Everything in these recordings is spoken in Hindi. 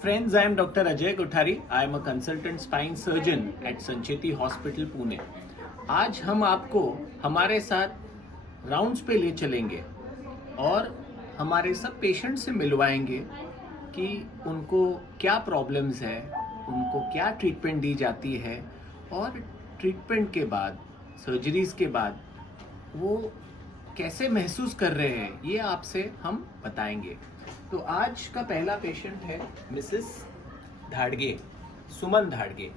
Friends, I am Dr. Ajay Kothari. I am a consultant spine surgeon at Sancheti Hospital, Pune. आज हम आपको हमारे साथ राउंड्स पे ले चलेंगे और हमारे सब पेशेंट से मिलवाएंगे कि उनको क्या प्रॉब्लम्स है, उनको क्या ट्रीटमेंट दी जाती है और ट्रीटमेंट के बाद, सर्जरीज के बाद वो कैसे महसूस कर रहे हैं, ये आपसे हम बताएंगे। तो आज का पहला पेशेंट है मिसेस धाड़गे, सुमन धाड़गे।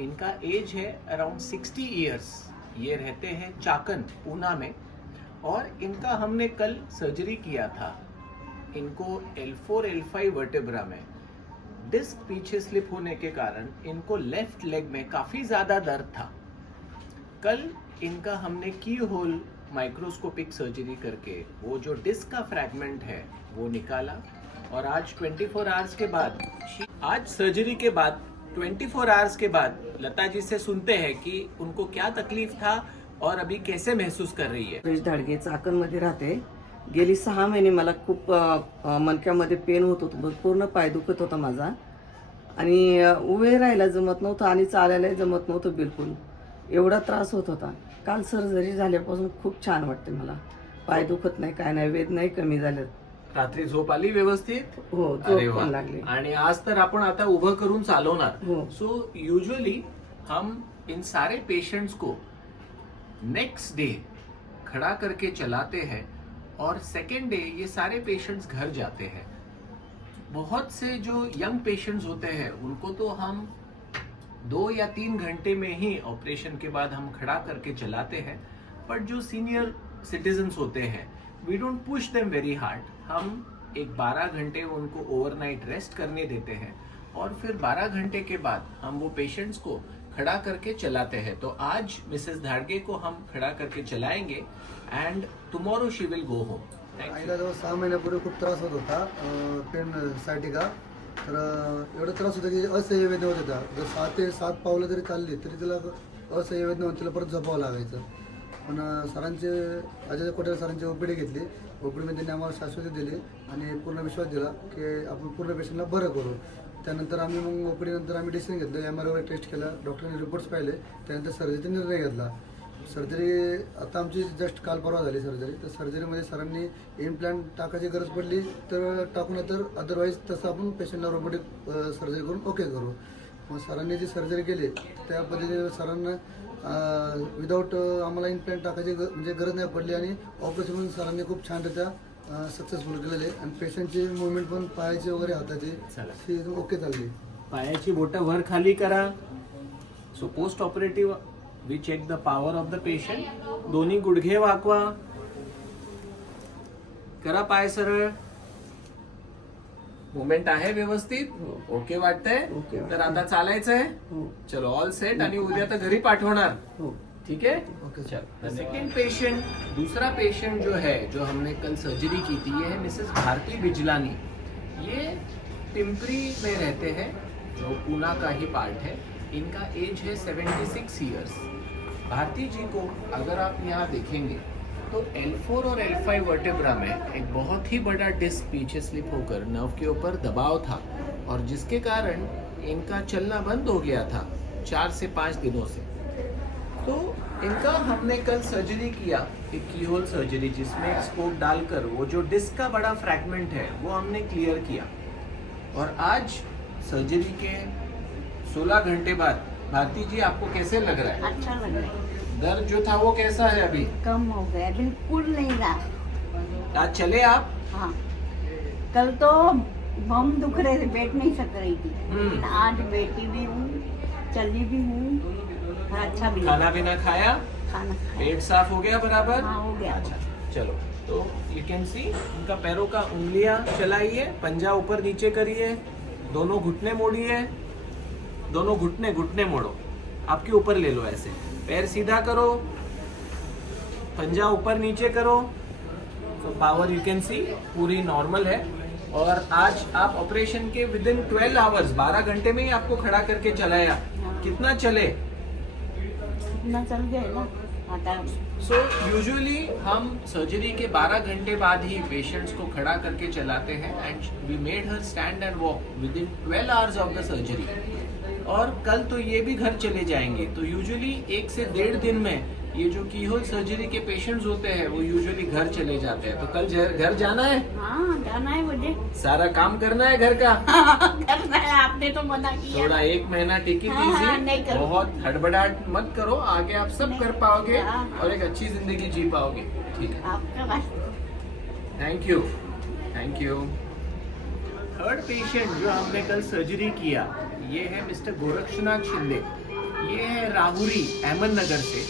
इनका एज है अराउंड 60 इयर्स। ये रहते हैं चाकन, पूना में, और इनका हमने कल सर्जरी किया था। इनको L4 L5 वर्टेब्रा में डिस्क पीछे स्लिप होने के कारण इनको लेफ्ट लेग में काफ़ी ज़्यादा दर्द था। कल इनका हमने की होल माइक्रोस्कोपिक सर्जरी करके वो जो डिस्क का फ्रैगमेंट है वो निकाला, और आज 24 आवर्स के बाद, आज सर्जरी के बाद 24 आवर्स के बाद लता जी से सुनते हैं कि उनको क्या तकलीफ था और अभी कैसे महसूस कर रही है। सुरेश धाडगे, चाकणमध्ये राहते। गेली 6 महिने मला खूप मणक्यामध्ये पेन होत होतं, पूर्ण पाय दुखत होता माझा, आणि उभे राहायला जमत नव्हतं आणि चालायलाही जमत नव्हतं बिलकुल। एवढा त्रास होत होता। काल सर्जरी झाल्यापासून खूप छान वाटते मला। पाय दुखत नाही, काय नाही, वेदनाही कमी झाल्यात। रात्री झोप आली व्यवस्थित? हो, अरे झोप वा। पण लागली। आणि आज तर आपण आता उभं करून चालवणार। हो। सो यूजुअली हम इन सारे पेशेंट्स को नेक्स्ट डे खड़ा करके चलाते हैं और सेकेंड डे ये सारे पेशेंट्स घर जाते हैं। बहुत से जो यंग पेशेंट्स होते हैं उनको तो हम 2 या 3 घंटे में ही ऑपरेशन के बाद हम खड़ा करके चलाते हैं, बट जो सीनियर सिटीजन्स होते हैं we don't push them very hard. हम एक 12 घंटे उनको ओवरनाइट रेस्ट करने देते हैं और फिर 12 घंटे के बाद हम वो पेशेंट्स को खड़ा करके चलाते हैं। तो आज मिसेस धाड़गे को हम खड़ा करके चलाएंगे and tomorrow she will go home. आईला जवळ 6 महिन्यापूर्वी खूप त्रास होत होता पेन सायटिका। तर एवढा त्रास होता की असह्य वेदना होत होता। जर 6 ते 7 पावलं जरी चालली तरी तिला असह्य वेदना होऊन तिला परत झोपावं लागायचं। पण सरांचे, अजय कोठारे सरांची ओपीडी घेतली। ओपीडीमध्ये त्यांनी आम्हाला शाश्वती दिली आणि पूर्ण विश्वास दिला की आपण पूर्ण पेशंटला बरं करू। त्यानंतर आम्ही मग ओपीडीनंतर आम्ही डिसिजन घेतलं, MRI टेस्ट केला, डॉक्टरांनी रिपोर्ट्स पाहिले, त्यानंतर सर्जरीचा निर्णय घेतला। सर्जरी आता आमची जस्ट काल परवा झाली सर्जरी। तर सर्जरीमध्ये सरांनी इम्प्लांट टाकायची गरज पडली तर टाकू, नाही तर अदरवाईज तसं आपण पेशंटला रोबोटिक सर्जरी करून ओके करू। मग सरांनी जी सर्जरी केली त्या पद्धतीने सरांना विदाऊट आम्हाला इम्प्लांट टाकायची म्हणजे गरज नाही पडली आणि ऑपरेशन पण सरांनी खूप छानरित्या सक्सेसफुल केलेले आणि पेशंटची मुवमेंट पण पायाची वगैरे हाताची ओके चालली। पायाची बोटं वर खाली करा। So post operative we check the power of the patient. दोन्ही गुडघे वाकवा, करा पाय सरळ, मुवमेंट आहे व्यवस्थित, ओके वाटतंय? ओके। तर आता चालायचंय। हो, चलो ऑल सेट, आणि उद्या तर घरी पाठवणार, हो। ठीक है? ओके। चल सेकेंड पेशेंट, दूसरा पेशेंट जो है, जो हमने कल सर्जरी की थी, ये है मिसेस भारती बिजलानी। ये पिंपरी में रहते हैं, जो पूना का ही पार्ट है। इनका एज है 76 इयर्स। भारती जी को अगर आप यहाँ देखेंगे तो L4 और L5 वर्टेब्रा में एक बहुत ही बड़ा डिस्क पीछे स्लिप होकर नर्व के ऊपर दबाव था, और जिसके कारण इनका चलना बंद हो गया था 4 से 5 दिनों से। तो इनका हमने कल सर्जरी किया, एक कीहोल सर्जरी, जिसमें एक स्कोप डालकर वो जो डिस्क का बड़ा फ्रैगमेंट है वो हमने क्लियर किया। और आज सर्जरी के 16 घंटे बाद भारती जी आपको कैसे लग रहा है? अच्छा लग रहा है। दर्द जो था वो कैसा है अभी? कम हो गया, बिल्कुल नहीं रहा। आज चले आप? हाँ, कल तो बम दुख रहे थे, बैठ नहीं सक रही थी, लेकिन आज बैठी भी हूँ, चली भी हूँ, और अच्छा भी खाना पीना खाया? खाना खाया। पेट साफ हो गया बराबर? हाँ, हो गया। अच्छा, चलो। तो यू कैन सी इनका पैरों का उंगलियां चलाइए, पंजा ऊपर नीचे करिए, दोनों घुटने मोड़िए, दोनों घुटने घुटने मोड़ो, आपके ऊपर ले लो ऐसे, पैर सीधा करो, पंजा ऊपर नीचे करो। तो पावर यू कैन सी पूरी नॉर्मल है। और आज आप ऑपरेशन के विद इन 12 आवर्स, 12 घंटे में ही आपको खड़ा करके चलाया। कितना चले? इतना चल गए ना। आता सो यूजुअली हम सर्जरी के 12 घंटे बाद ही पेशेंट्स को खड़ा करके चलाते हैं and we made her stand and walk within 12 hours of the surgery. और कल तो ये भी घर चले जाएंगे। तो यूजुअली 1 से 1.5 दिन में ये जो कीहोल सर्जरी के पेशेंट्स होते हैं वो यूजुअली घर चले जाते हैं। तो कल घर जाना है, हाँ जाना है मुझे। सारा काम करना है घर का। करना है, आपने तो मना किया। थोड़ा 1 महीना टिकी हाँ, नहीं दीजिए, करूँ। बहुत हड़बड़ाहट मत करो, आगे आप सब कर पाओगे हाँ, हाँ। और एक अच्छी जिंदगी जी पाओगे। ठीक है, आपका बस thank you, thank you. Third patient जो हमने कल सर्जरी किया ये है मिस्टर गोरक्षनाथ शिंदे। ये है राहुरी अहमदनगर से।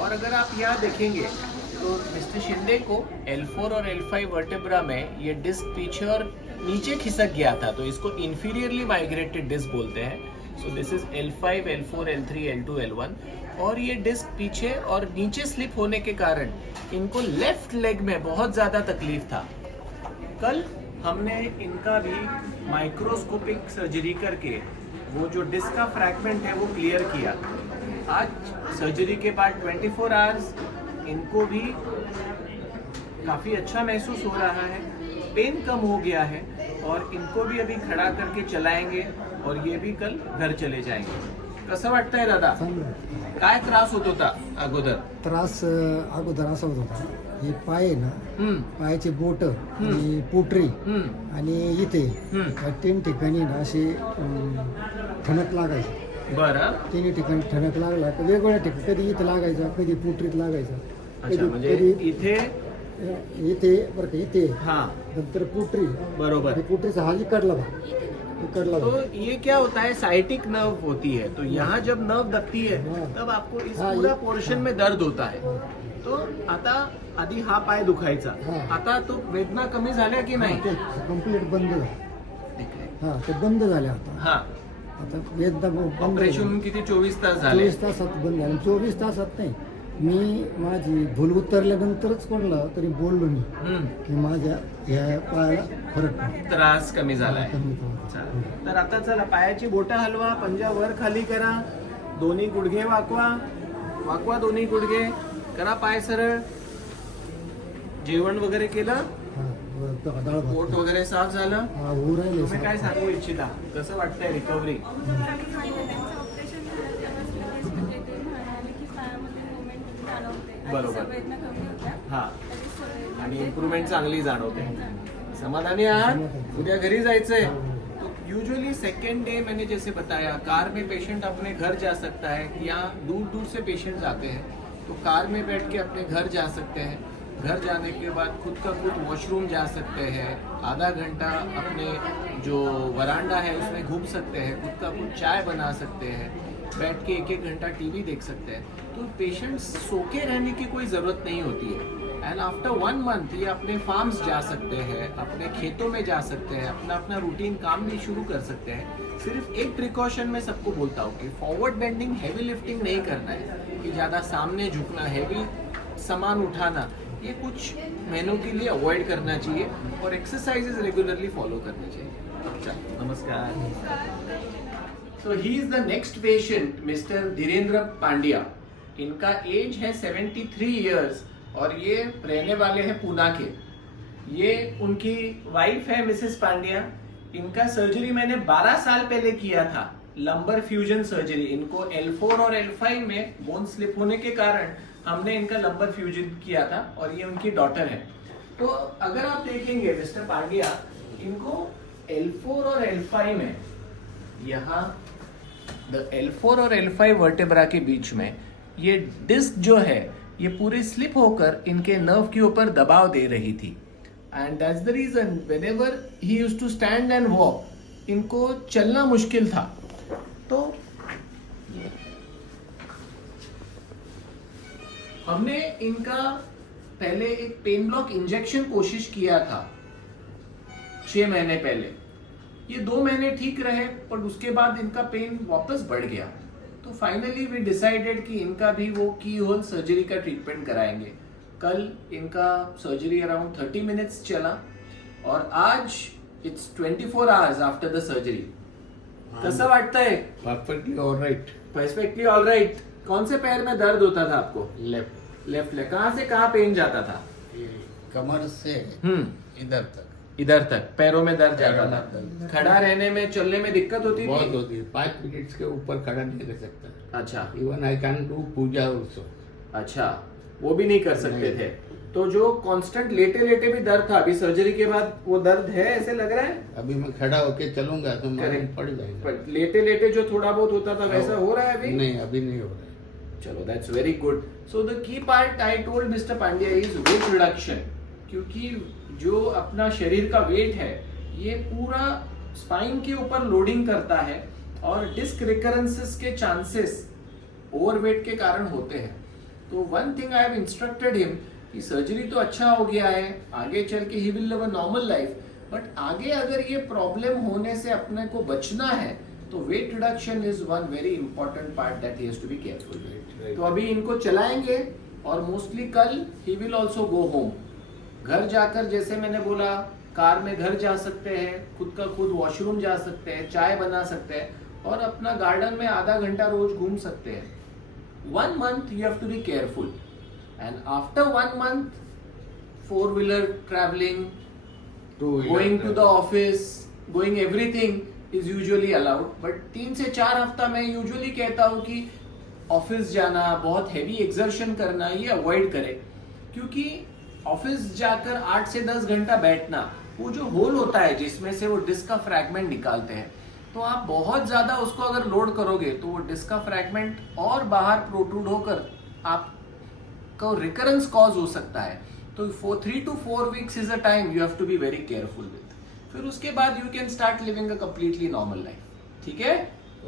और अगर आप यहाँ देखेंगे तो मिस्टर शिंदे को L4 और L5 वर्टेब्रा में ये डिस्क पीछे और नीचे खिसक गया था, तो इसको इंफीरियरली माइग्रेटेड डिस्क बोलते हैं। So this is L5, L4, L3, L2, L1। और ये डिस्क पीछे और नीचे स्लिप होने के कारण इनको लेफ्ट लेग में बहुत ज़्यादा तकलीफ था। कल हमने इनका भी माइक्रोस्कोपिक सर्जरी करके वो जो डिस्क का फ्रैगमेंट है वो क्लियर किया। आज सर्जरी के बाद 24 आवर्स इनको भी काफ़ी अच्छा महसूस हो रहा है, पेन कम हो गया है और इनको भी अभी खड़ा करके चलाएंगे और ये भी कल घर चले जाएंगे। कसं वाटतंय दादा? काय त्रास होत होता अगोदर? त्रास अगोदर असा होत होता, हे पाय आहे ना, हम्म, पायाचे बोट आणि पोटरी हम्म, आणि इथे हम्म. या 3 ठिकाणी ना असे ठणक लागायचे. बरं. 3 ठिकाणी ठणक लागला तर वेगवेगळ्या ठिकाणी, कधी इथं लागायचा, कधी पोटरीत लागायचा, अच्छा, म्हणजे इथे इथे बरं का, इथे हाँ नंतर पोटरी, बरोबर। हे पोटरीचा हा इकडला भाग, इकडला तो भाग. ये क्या होता है, साइटिक नर्व होती है, तो यहाँ जब नर्व दबती है हाँ। तब आपको इस हाँ, पूरा ये- पोर्शन हाँ। में दर्द होता है। तो आता आधी हा पाय दुखायचा, हाँ। आता तो वेदना कमी झाल्या की नाही? ते कंप्लीट बंद झालं. ठीक आहे. हा ते बंद झाले आता. हा, आता वेदना बंद ऑपरेशन झाली. किती 24 तास झाले? 24 तासात बंद झालं. 24 तासात नाही, मी माझी भूल उतरल्यानंतरच कोणला तरी बोललो मी हम्म, की माझ्या ह्या पायाला फरक पडला. त्रास कमी झालाय. कमी झाला. चालेल. तर आता चला पायाची बोटं हलवा, पंजा वर खाली करा, दोन्ही गुडघे वाकवा, वाकवा दोन्ही गुडघे, करा पाय सरळ. जेवण वगैरे केलं, हा, डाळ भात. पोट वगैरे साफ झालं? हा, होऊ राहिले तुम्ही काय साहेब. सांगू इच्छिता, कसं वाटतंय रिकव्हरी? त्यांचं ऑपरेशन झालं तेव्हाच लगेच म्हणजे ते म्हणाले की पायामध्ये मुवमेंट जाणवते बरोबर. आणि वेदना कमी होत्या हा, लगेच सवय आणि इम्प्रूव्हमेंट चांगली जाणवते. समाधानी आहात? उद्या घरी जायचंय? तो यूजुअली सेकेंड डे मैंने जैसे बताया, कार में पेशेंट अपने घर जा सकता है या दूर दूर से पेशेंट्स आते हैं तो कार में बैठ के अपने घर जा सकते हैं। घर जाने के बाद खुद का खुद वॉशरूम जा सकते हैं, आधा घंटा अपने जो वरांडा है उसमें घूम सकते हैं, खुद का खुद चाय बना सकते हैं, बैठ के 1-1 घंटा टीवी देख सकते हैं। तो पेशेंट्स सो के रहने की कोई ज़रूरत नहीं होती है। एंड आफ्टर 1 मंथ ये अपने फार्म्स जा सकते हैं, अपने खेतों में जा सकते हैं, अपना अपना रूटीन काम भी शुरू कर सकते हैं। सिर्फ एक प्रिकॉशन मैं सबको बोलता हूँ कि फॉरवर्ड बेंडिंग, हैवी लिफ्टिंग नहीं करना है, कि ज़्यादा सामने झुकना, हैवी सामान उठाना, ये कुछ महीनों के लिए अवॉइड करना चाहिए और एक्सरसाइजेज रेगुलरली फॉलो करने चाहिए। अच्छा, नमस्कार। So he is the next patient mister Dhirendra Pandya. इनका एज है 73 इयर्स और ये रहने वाले हैं पूना के। ये उनकी वाइफ है मिसेस पांड्या। इनका सर्जरी मैंने 12 साल पहले किया था, लंबर फ्यूजन सर्जरी। इनको L4 और L5 में बोन स्लिप होने के कारण हमने इनका लंबर फ्यूजन किया था और ये उनकी डॉटर है। तो अगर आप देखेंगे मिस्टर पांड्या, इनको L4 और L5 में यहाँ L4 और L5 वर्टेब्रा के बीच में ये डिस्क जो है ये पूरी स्लिप होकर इनके नर्व के ऊपर दबाव दे रही थी। And that's the reason whenever he used to stand and walk, इनको चलना मुश्किल था। तो हमने इनका पहले एक पेन ब्लॉक इंजेक्शन कोशिश किया था 6 महीने पहले। ये 2 महीने ठीक रहे पर उसके बाद इनका पेन वापस बढ़ गया। तो फाइनली वी डिसाइडेड कि इनका भी वो की होल सर्जरी का ट्रीटमेंट कराएंगे। कल इनका सर्जरी अराउंड 30 मिनट्स चला और आज it's 24 hours after the surgery. कसं वाटतंय? Perfectly alright. Perfectly all right. कौन से पैर में दर्द होता था आपको? लेफ्ट. Left leg. कहाँ से कहाँ पेन जाता था? कमर से इधर तक. इधर तक पैरों में दर्द जाता पैरों में था. दर्द. खड़ा रहने में, चलने में दिक्कत होती बहुत थी? होती है. 5 मिनट्स के ऊपर खड़ा नहीं रह सकता. अच्छा even I can do puja also. अच्छा, वो भी नहीं कर सकते नहीं. थे. तो जो कांस्टेंट लेटे लेटे भी दर्द था, अभी सर्जरी के बाद वो दर्द है ऐसे लग रहा है? अभी मैं खड़ा होके चलूंगा तो मालूम Correct. पड़ जाएगा. पर लेटे लेटे जो थोड़ा बहुत होता था वैसा हो रहा है अभी? नहीं, अभी नहीं हो रहा है. चलो, that's very good. So the key part I told mister Pandya is weight reduction. क्योंकि जो अपना शरीर का वेट है ये पूरा स्पाइन के ऊपर लोडिंग करता है और डिस्क रिकरेंसेस के चांसेस ओवरवेट के कारण होते हैं. तो one thing I have instructed him कि सर्जरी तो अच्छा हो गया है, आगे चल के he will live a normal life, but आगे अगर ये प्रॉब्लम होने से अपने को बचना है तो weight reduction is one very important part that he has to be careful. Right. तो अभी इनको चलाएंगे और मोस्टली कल he will also go home. घर जाकर, जैसे मैंने बोला, कार में घर जा सकते हैं, खुद का खुद वॉशरूम जा सकते हैं, चाय बना सकते हैं और अपना गार्डन में आधा घंटा रोज घूम सकते हैं. 1 month you have to be careful, and after 1 month 4-wheeler traveling, going to the office, going everything is usually allowed. but 3 से 4 हफ्ता मैं यूजुअली कहता हूँ कि ऑफिस जाना, बहुत हैवी एक्सर्शन करना ये अवॉइड करें. क्योंकि ऑफिस जाकर 8 से 10 घंटा बैठना, वो जो होल होता है जिसमें से वो डिस्क का फ्रैगमेंट निकालते हैं, तो आप बहुत ज्यादा उसको अगर लोड करोगे तो वो डिस्क का फ्रैगमेंट और बाहर प्रोट्रूड होकर आपको रिकरेंस कॉज हो सकता है. तो 3 to 4 weeks is a time you have to be very careful with. फिर उसके बाद you can start living a completely normal life. ठीक है?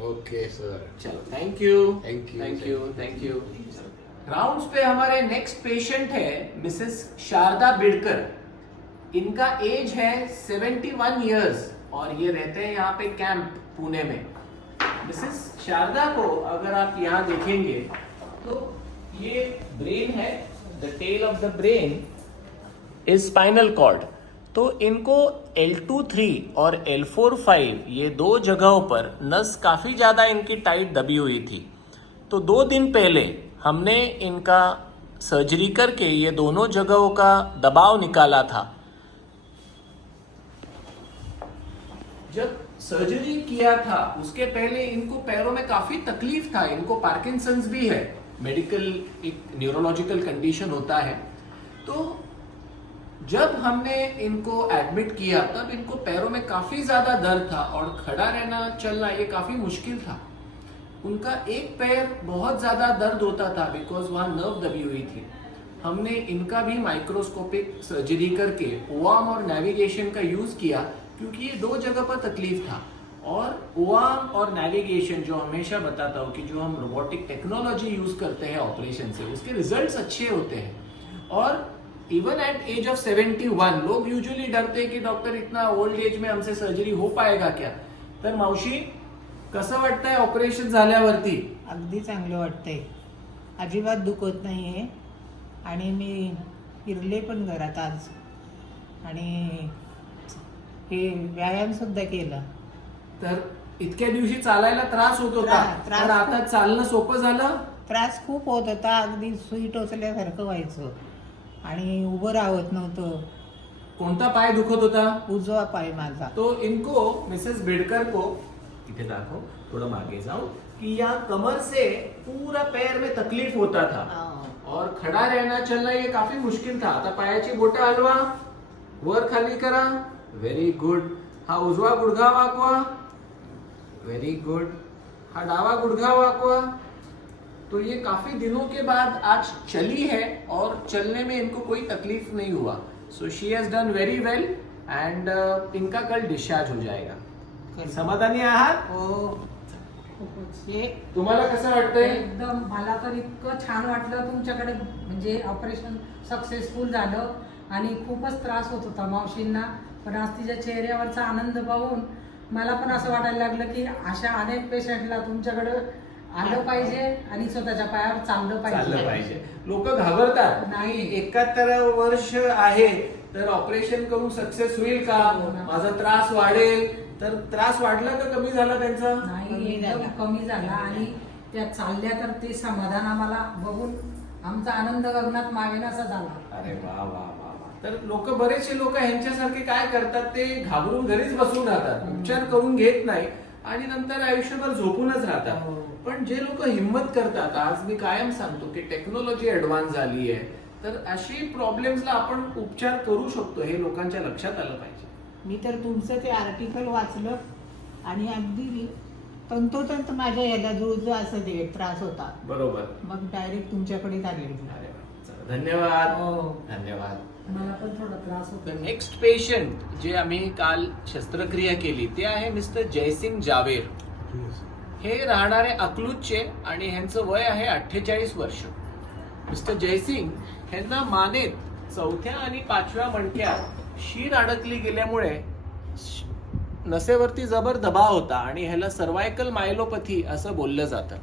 Okay sir. चलो, thank you. Thank you. Thank you. Thank you. Rounds पे हमारे नेक्स्ट पेशेंट है मिसेस शारदा बिडकर. इनका एज है 71 इयर्स और ये रहते हैं यहाँ पे कैंप पुणे में. मिसेस शारदा को अगर आप यहाँ देखेंगे तो ये ब्रेन है, the tail of the brain is spinal cord. तो इनको L2-3 और L4-5 ये 2 जगहों पर नस काफी ज्यादा इनकी टाइट दबी हुई थी. तो 2 दिन पहले हमने इनका सर्जरी करके ये दोनों जगहों का दबाव निकाला था. जब सर्जरी किया था उसके पहले इनको पैरों में काफी तकलीफ था. इनको पार्किंसंस भी है, मेडिकल एक न्यूरोलॉजिकल कंडीशन होता है. तो जब हमने इनको एडमिट किया तब इनको पैरों में काफी ज्यादा दर्द था और खड़ा रहना, चलना ये काफी मुश्किल था. उनका एक पैर बहुत ज्यादा दर्द होता था बिकॉज वहां नर्व दबी हुई थी. हमने इनका भी माइक्रोस्कोपिक सर्जरी करके ओआर्म और नेविगेशन का यूज किया क्योंकि ये 2 जगह पर तकलीफ था. और ओआर्म और नेविगेशन जो हमेशा बताता हूँ कि जो हम रोबोटिक टेक्नोलॉजी यूज करते हैं ऑपरेशन से, उसके रिजल्ट्स अच्छे होते हैं. और इवन एट एज ऑफ 71 लोग यूजुअली डरते हैं कि डॉक्टर इतना ओल्ड एज में हमसे सर्जरी हो पाएगा क्या. तर मावशी, कसं वाटतंय ऑपरेशन झाल्यावरती? अगदी चांगलं वाटतंय. अजिबात दुखत नाही आहे आणि मी फिरले पण घरात आज आणि हे व्यायामसुद्धा केला. तर इतक्या दिवशी चालायला त्रास होत होता, त्रास तर आता चालणं सोपं झालं. त्रास खूप होत होता. अगदी सुई टोचल्यासारखं व्हायचं आणि उभं राहत नव्हतं. कोणता पाय दुखत होता? उजवा पाय माझा. तो इनको, मिसेस बिडकर को, इथे दाखव, थोड़ा मागे जाओ, कि यहाँ कमर से पूरा पैर में तकलीफ होता था और खड़ा रहना, चलना ये काफी मुश्किल था. आता पायाची बोटं हलवा, वर खाली करा. Very good. हा उजवा गुडघा वाकवा. Very good. हा डावा गुडघा वाकवा. तो ये काफी दिनों के बाद आज चली है और चलने में इनको कोई तकलीफ नहीं हुआ. So she has done very well and इनका कल डिस्चार्ज हो जाएगा. समाधानी आहात? हो. हे तुम्हाला कसं वाटतंय? एकदम मला तर इतकं छान वाटलं तुमच्याकडे, म्हणजे ऑपरेशन सक्सेसफुल झालं आणि खूपच त्रास होत होता मावशींना, पण आज तिच्या चेहऱ्यावरचा आनंद पाहून मला पण असं वाटायला लागलं की अशा अनेक पेशंटला तुमच्याकडे आलं पाहिजे आणि स्वतःच्या पायावर चाललं पाहिजे. लोक घाबरतात नाही. 71 वर्ष आहे तर ऑपरेशन करून सक्सेस होईल का, माझा त्रास वाढेल तर त्रास वाढला का कमी झाला त्यांचा? नाही कमी एकदम झाला. कमी झाला आणि त्या चालल्या तर ते समाधान आम्हाला बघून आमचा आनंद गगनात मावेनासा झाला. अरे वा वा वा वा. तर लोक, बरेचसे लोक ह्यांच्यासारखे काय करतात, ते घाबरून घरीच बसून राहतात, उपचार करून घेत नाही आणि नंतर आयुष्यभर झोपूनच राहतात. हो. पण जे लोक हिंमत करतात, आज मी कायम सांगतो की टेक्नॉलॉजी ऍडव्हान्स झाली आहे, तर अशी प्रॉब्लेम्सला आपण उपचार करू शकतो, हे लोकांच्या लक्षात आलं पाहिजे. मी तर तुमचं ते आर्टिकल वाचलं आणि अगदी तंतोतंत माझ्या ह्याला जो असं ते त्रास होता, बरोबर. मग डायरेक्ट तुमच्याकडेच आले. अरे वा. चला, धन्यवाद. हो. धन्यवाद. मला पण थोडा त्रास होता. नेक्स्ट पेशंट जे आम्ही काल शस्त्रक्रिया केली ते आहे मिस्टर जयसिंग जावेर. हे राहणारे अकलूजचे आणि ह्यांचं वय आहे 48 वर्ष. मिस्टर जयसिंग ह्यांना मानेत 4थ्या आणि 5व्या मणक्यात शीर अडकली गेल्यामुळे नसेवरती जबर दबाव होता आणि ह्याला सर्वायकल मायलोपॅथी असं बोललं जातं.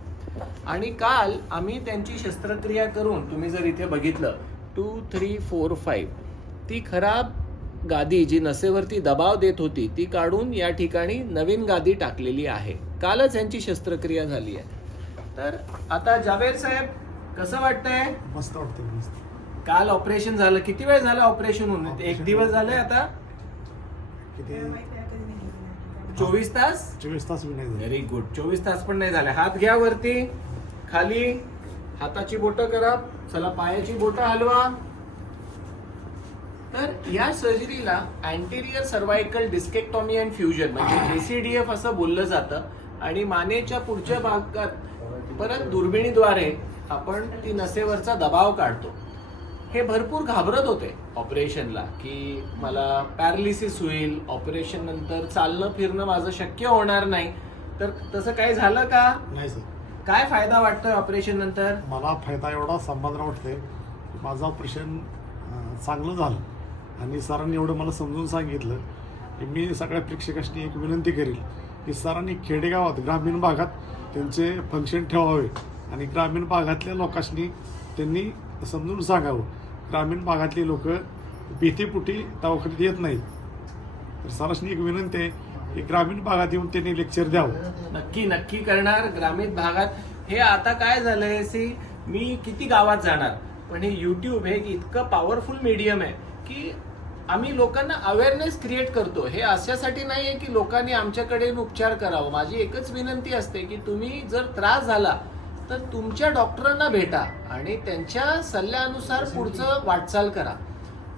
आणि काल आम्ही त्यांची शस्त्रक्रिया करून, तुम्ही जर इथे बघितलं 2, 3, 4, 5, ती खराब गादी जी नसेवरती दबाव देत होती ती काढून या ठिकाणी नवीन गादी टाकलेली आहे. कालच यांची शस्त्रक्रिया झाली आहे. तर आता जावेर साहेब, कसं वाटतंय? मस्त वाटतं, मस्त. काल ऑपरेशन झालं, किती वेळ झाला ऑपरेशन होऊन? 1 दिवस झाले आता? किती? 24 तास? 24 तास बी नाही झाले. Very good. 24 तास पण नाही झाले. हात घ्या वरती, खाली, हाताची बोटं करा, चला पायाची बोटं हलवा. तर या सर्जरीला anterior cervical discectomy and fusion म्हणजे ACDF असं बोललं जातं. आणि मानेच्या पुढच्या भागात परत दुर्बिणीद्वारे आपण ती नसेवरचा दबाव काढतो. हे भरपूर घाबरत होते ऑपरेशनला की मला पॅरालिसिस होईल, ऑपरेशन नंतर चालणं फिरणं माझं शक्य होणार नाही. तर तसं काही झालं का? नाही सर, काय फायदा वाटतोय ऑपरेशन नंतर? मला फायदा एवढा समाधान वाटते. माझं ऑपरेशन चांगलं झालं आणि सरांनी एवढं मला समजून सांगितलं की मी सगळ्या प्रेक्षकांनी एक विनंती करेल की सरांनी खेडेगावात, ग्रामीण भागात त्यांचे फंक्शन ठेवावे आणि ग्रामीण भागातल्या लोकांनी त्यांनी समजून सांगावं. ग्रामीण भागातली लोक भीतीपुटी दवाखान्यात येत नाहीत. तर सरांनी एक विनंती आहे की ग्रामीण भागात येऊन त्यांनी लेक्चर द्यावं. नक्की नक्की करणार. ग्रामीण भागात हे आता काय झालंय सी, मी किती गावात जाणार, पण हे YouTube हे इतकं पॉवरफुल मीडियम आहे की आम्ही लोकांना अवेअरनेस क्रिएट करतो. हे अशासाठी नाही आहे की लोकांनी आमच्याकडे येऊन उपचार करावं. माझी एकच विनंती असते की तुम्ही जर त्रास झाला तर तुमच्या डॉक्टरांना भेटा आणि त्यांच्या सल्ल्यानुसार पुढचं वाटचाल करा.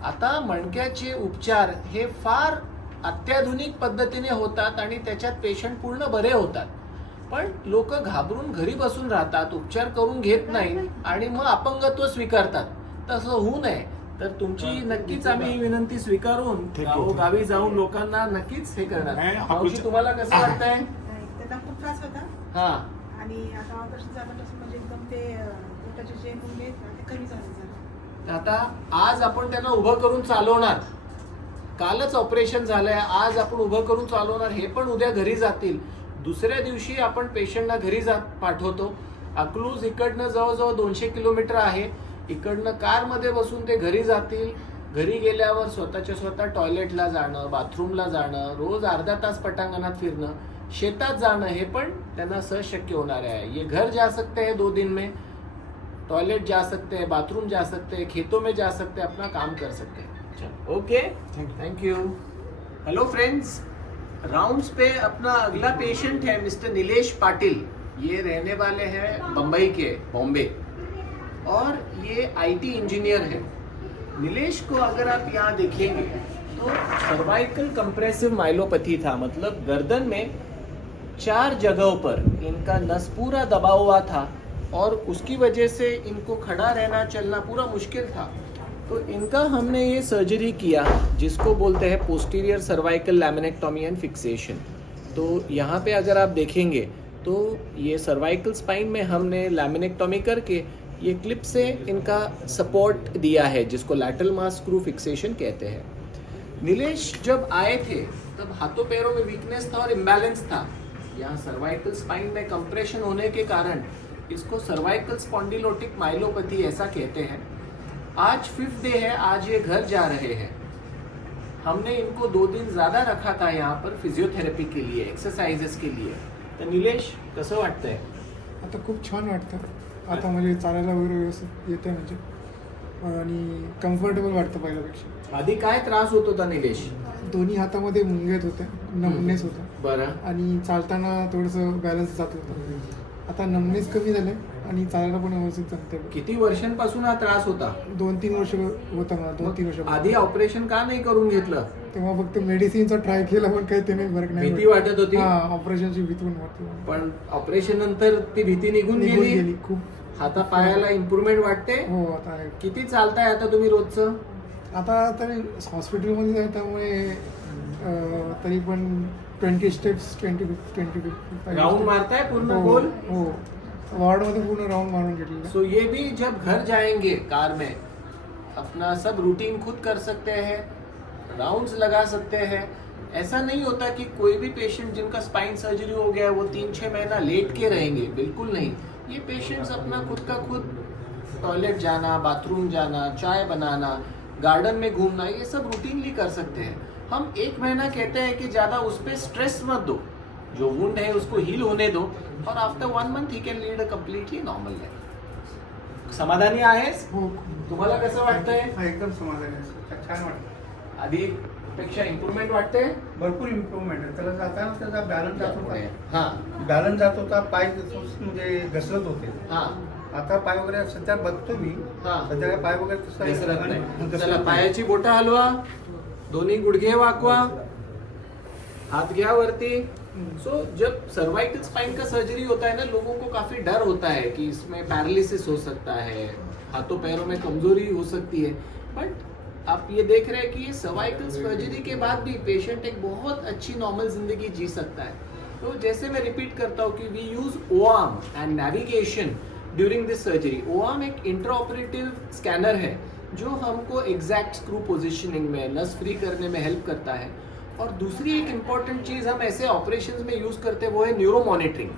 आता मणक्याचे उपचार हे फार अत्याधुनिक पद्धतीने होतात आणि त्याच्यात पेशंट पूर्ण बरे होतात. पण लोक घाबरून घरी बसून राहतात, उपचार करून घेत नाही आणि मग अपंगत्व स्वीकारतात. तसं होऊ नये. तर तुमची नक्कीच आम्ही ही विनंती स्वीकारून गावोगावी जाऊन लोकांना नक्कीच हे करणार. मावशी, तुम्हाला कसं वाटतंय? त्यांना खूप त्रास होता हा, आणि आता ऑपरेशन झाल्यापासून म्हणजे एकदम ते पोटाचे जे मुंगे ते कमी झाले. आता आज आपण त्यांना उभं करून चालवणार. कालच ऑपरेशन झालंय, आज आपण उभं करून चालवणार. हे पण उद्या घरी जातील. दुसऱ्या दिवशी आपण पेशंटला घरी पाठवतो. अकलूज इकडनं जवळजवळ 200 किलोमीटर आहे. इकडनं कारमध्ये बसून ते घरी जातील. घरी गेल्यावर स्वतःच्या स्वतः टॉयलेटला जाणं, बाथरूमला जाणं, रोज अर्धा तास पटांगणात फिरणं, शेतात जाणं, हे पण त्यांना सहज शक्य होणार आहे. ये घर जा सकते हैं 2 दिन में, टॉयलेट जा सकते हैं, बाथरूम जा सकते हैं, खेतों में जा सकते हैं, अपना काम कर सकते हैं. Okay, thank you. Hello friends, rounds पे अपना अगला पेशेंट है मिस्टर नीलेश पाटिल. ये रहने वाले हैं बम्बई के, बॉम्बे, और ये IT इंजीनियर है. नीलेश को अगर आप यहाँ देखेंगे तो सर्वाइकल कंप्रेसिव माइलोपैथी था, मतलब गर्दन में 4 जगहों पर इनका नस पूरा दबा हुआ था और उसकी वजह से इनको खड़ा रहना चलना पूरा मुश्किल था. तो इनका हमने ये सर्जरी किया जिसको बोलते हैं पोस्टीरियर सर्वाइकल लैमिनेक्टोमी एंड फिक्सेशन. तो यहाँ पे अगर आप देखेंगे तो ये सर्वाइकल स्पाइन में हमने लैमिनेक्टोमी करके ये क्लिप से इनका सपोर्ट दिया है जिसको लैटरल मास स्क्रू फिक्सेशन कहते हैं. नीलेश जब आए थे तब हाथों पैरों में वीकनेस था और इम्बैलेंस था. यहाँ सर्वाइकल स्पाइन में कंप्रेशन होने के कारण इसको सर्वाइकल स्पॉन्डिलोटिक माइलोपैथी ऐसा कहते हैं. आज 5th डे है, आज ये घर जा रहे हैं. हमने इनको 2 दिन ज़्यादा रखा था यहाँ पर फिजियोथेरपी के लिए, एक्सरसाइजेस के लिए. तर निलेश, कसं वाटतंय? आता खूप छान वाटतं. आता म्हणजे चालायला वगैरे व्यवस्थित येतं म्हणजे आणि कम्फर्टेबल वाटतं पहिल्यापेक्षा. आधी काय त्रास होत होता निलेश? दोन्ही हातामध्ये मुंग्यात होत्या, नमनेस होता बरं. आणि चालताना थोडंसं बॅलन्स जात होतं. आता नमनेस कमी झाले आणि चालायला पण व्यवस्थित जमते. किती वर्षांपासून हा त्रास होता? 2-3 वर्ष होता मला, 2-3 वर्ष. आधी ऑपरेशन का नाही करून घेतलं? तेव्हा फक्त मेडिसिनचा ट्राय केला पण काही ते नाही, फरक नाही. भीती वाटत होती? हा, ऑपरेशनची भीती पण वाटते. पण ऑपरेशन नंतर ती भीती निघून गेली. खूप. हाता पायाला इम्प्रुव्हमेंट वाटते? हो, आता आहे. किती चालताय आता तुम्ही रोजचं? आता तरी हॉस्पिटलमध्ये आहे त्यामुळे तरी पण 20 स्टेप्स 20 राउंड मारताय पूर्ण हो, गोल? हो, वॉर्डमध्ये पूर्ण राउंड मारून घेतलेलं. सो ये भी जब घर जाएंगे कार में अपना सब रूटीन खुद कर सकते हैं, राउंड्स लगा सकते हैं. ऐसा नहीं होता कि कोई भी पेशेंट जिनका स्पाइन सर्जरी हो गया है वो 3-6 महीना लेट के रहेंगे, बिल्कुल नहीं. ये पेशेंट्स अपना खुद का खुद टॉयलेट जाना, बाथरूम जाना, चाय बनाना, गार्डन में घूमना, ये सब रूटीनली कर सकते हैं. हम 1 महीना कहते हैं कि ज़्यादा उस पर स्ट्रेस मत दो, जो वुंड है उसको हील होने दो, और after 1 month he can lead a completely normal life. समाधानी आहेस? हो. तुम्हाला कसं वाटतंय? एकदम समाधानी आहे. छान वाटतं. आधी पेक्षा इम्प्रूव्हमेंट वाटते? भरपूर इम्प्रूव्हमेंट आहे. त्याला जाताना त्याचा बॅलन्स जात होता. हां बॅलन्स जात होता, पाय म्हणजे घसरत होते. हां आता पाय वगैरे सध्या बघतो मी. हां सध्या काय पाय वगैरे तसं घसरत नाही. घसरत चला, नाही. पायाची बोटं हलवा, दोन्ही गुडघे वाकवा, हाथ गया वरती. सो जब सर्वाइकल स्पाइन का सर्जरी होता है ना, लोगों को काफी डर होता है कि इसमें पैरालिसिस हो सकता है, हाथों पैरों में कमजोरी हो सकती है. बट आप ये देख रहे हैं कि ये सर्वाइकल सर्जरी के बाद भी पेशेंट एक बहुत अच्छी नॉर्मल जिंदगी जी सकता है. तो जैसे मैं रिपीट करता हूँ कि we use O arm and navigation during this surgery. O arm एक इंट्राऑपरेटिव स्कैनर है जो हमको एग्जैक्ट स्क्रू पोजिशनिंग में, नस फ्री करने में हेल्प करता है. और दूसरी एक इम्पॉर्टेंट चीज़ हम ऐसे ऑपरेशंस में यूज़ करते हैं वो है न्यूरो मॉनिटरिंग.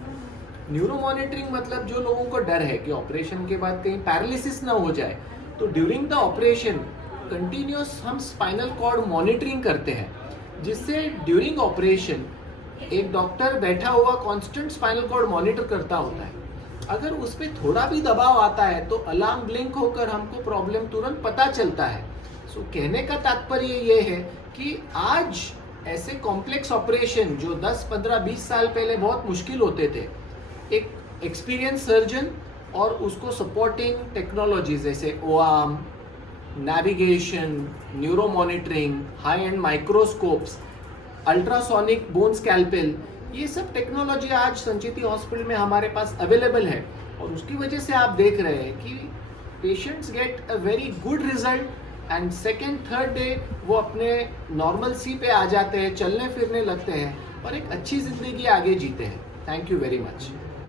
न्यूरो मॉनिटरिंग मतलब जो लोगों को डर है कि ऑपरेशन के बाद कहीं पैरालिसिस ना हो जाए, तो ड्यूरिंग द ऑपरेशन कंटिन्यूस हम स्पाइनल कॉर्ड मॉनिटरिंग करते हैं, जिससे ड्यूरिंग ऑपरेशन एक डॉक्टर बैठा हुआ कांस्टेंट स्पाइनल कॉर्ड मॉनिटर करता होता है. अगर उस पर थोड़ा भी दबाव आता है तो अलार्म ब्लिंक होकर हमको प्रॉब्लम तुरंत पता चलता है. सो कहने का तात्पर्य ये है कि आज ऐसे कॉम्प्लेक्स ऑपरेशन जो 10, 15, 20 साल पहले बहुत मुश्किल होते थे, एक एक्सपीरियंस सर्जन और उसको सपोर्टिंग टेक्नोलॉजी जैसे O arm, navigation, neuro monitoring, high end microscopes, ultrasonic bone scalpel, ये सब टेक्नोलॉजी आज संचेती हॉस्पिटल में हमारे पास अवेलेबल है. और उसकी वजह से आप देख रहे हैं कि patients get a very good result and second third day वो अपने नॉर्मल सी पे आ जाते हैं, चलने फिरने लगते हैं और एक अच्छी ज़िंदगी आगे जीते हैं. Thank you very much.